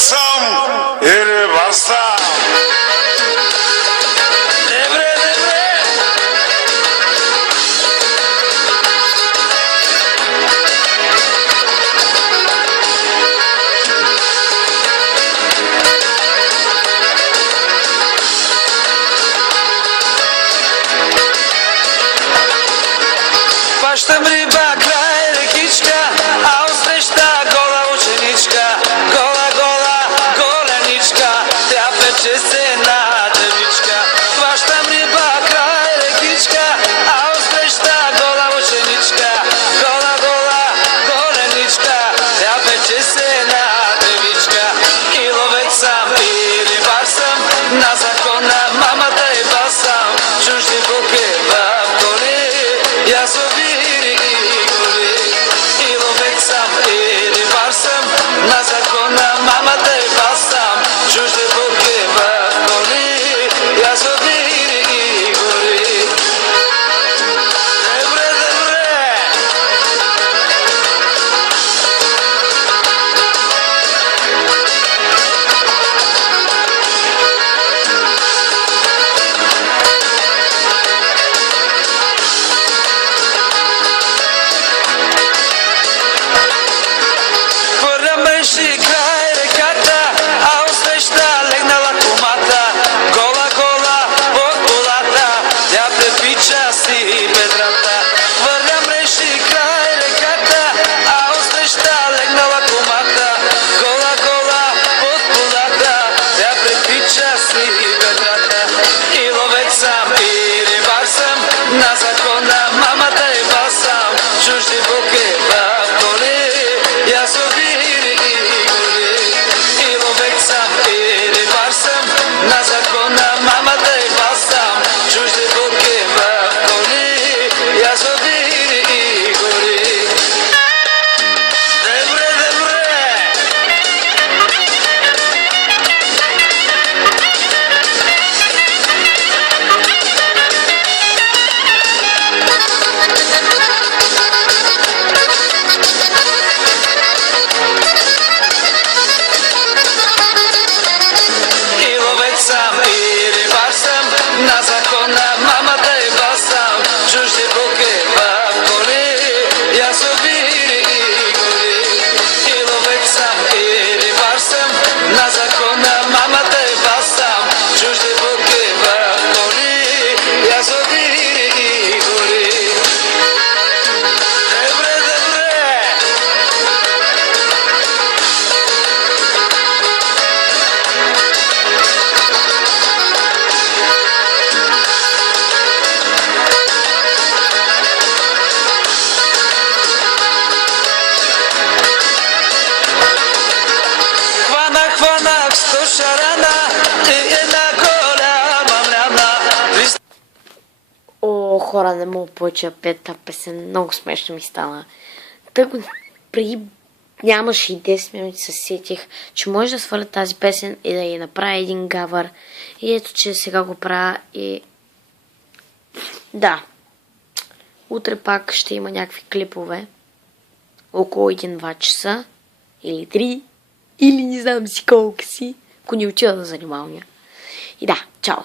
съм или вас съм. Хващам риба край рекичка, а усреща гола ученичка. Гола, гола, голеничка, тя пече се на девичка. Хващам риба край рекичка, а усреща гола ученичка. Гола, гола, голеничка, тя пече се на девичка. И ловец съм, и рибар съм, на закона мамата и бас съм. Чужди буки в коли, язовири и гори. И ловец съм, и рибар съм, на закона мамата и бас съм. Чужди буки в коли, язовири и гори. Добре, добре. Хвърля мрежи край реката, а усреща легнала комата. Гола, гола под колата, тя препича си бедрата. Хвърля мрежи край реката, а усреща легнала комата. Гола, гола под колата, тя препича си бедрата. И ловец съм, и рибар съм, на закона мамата и бас съм. Чужди буки в коли, язовири и гори. И ловец съм, и рибар съм, на закона мамата и бас съм. Чужди буки в коли, язовири и гори. Добре, добре. И ловец съм, и рибар съм, на закона мамата и бас съм. Чужди буки в коли, язовири и гори. И ловец съм, и рибар съм, на закона мамата и бас съм. Чужди буки в коли, язовири и гори. Добре, добре. Хванах сто шарана и една голяма мляна. О, хора, не мога повече да пея тази песен. Много смешно ми стана. Тък преди нямаше и 10 минути се сетих, че може да сваля тази песен и да я направя един гавър. И ето, че сега го правя и... Да. Утре пак ще има някакви клипове. Около 1-2 часа. Или 3. Или не знам си колко си. Ако не отида да занимавам. И да, чао!